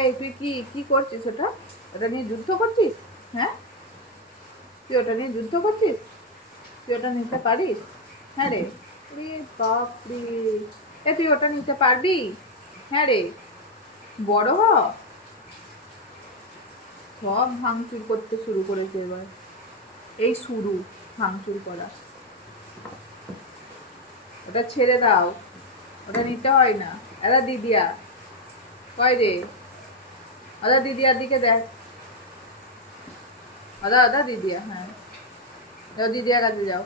এই তুই কি কি করছিস? ওটা ওটা নিয়ে যুদ্ধ করছিস? হ্যাঁ, তুই ওটা নিয়ে যুদ্ধ করছিস? তুই ওটা নিতে পারিস? হ্যাঁ রে। রে বাপরে, এ তুই ওটা নিতে পারবি? হ্যাঁ রে, বড় হ। সব ভাঙচুর করতে শুরু করেছে এবার। এই শুরু ভাঙচুর করা। ওটা ছেড়ে দাও, ওটা নিতে হয় না। এরা দিদিয়া কয় রে? আদা দিদিয়ার দিকে দেখ। আদা আদা দিদিয়া, হ্যাঁ যাও দিদিয়ার কাছে যাও।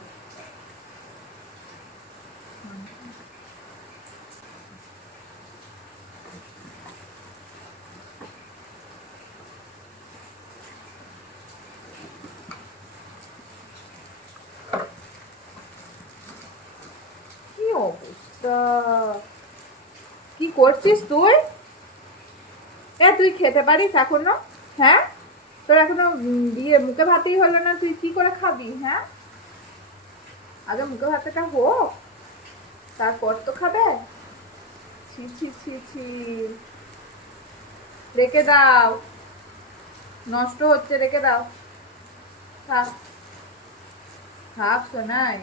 কি অবস্থা, কি করছিস তুই? এ তুই খেতে পারিস এখনো? হ্যাঁ, তোর এখনো দিয়ে মুখে ভাতেই হলো না, তুই কি করে খাবি? হ্যাঁ, আগে মুখে ভাতটা হোক, তারপর তো খাবে। ছি ছি ছি ছি, রেখে দাও, নষ্ট হচ্ছে, রেখে দাও। থাক থাক শোনাই।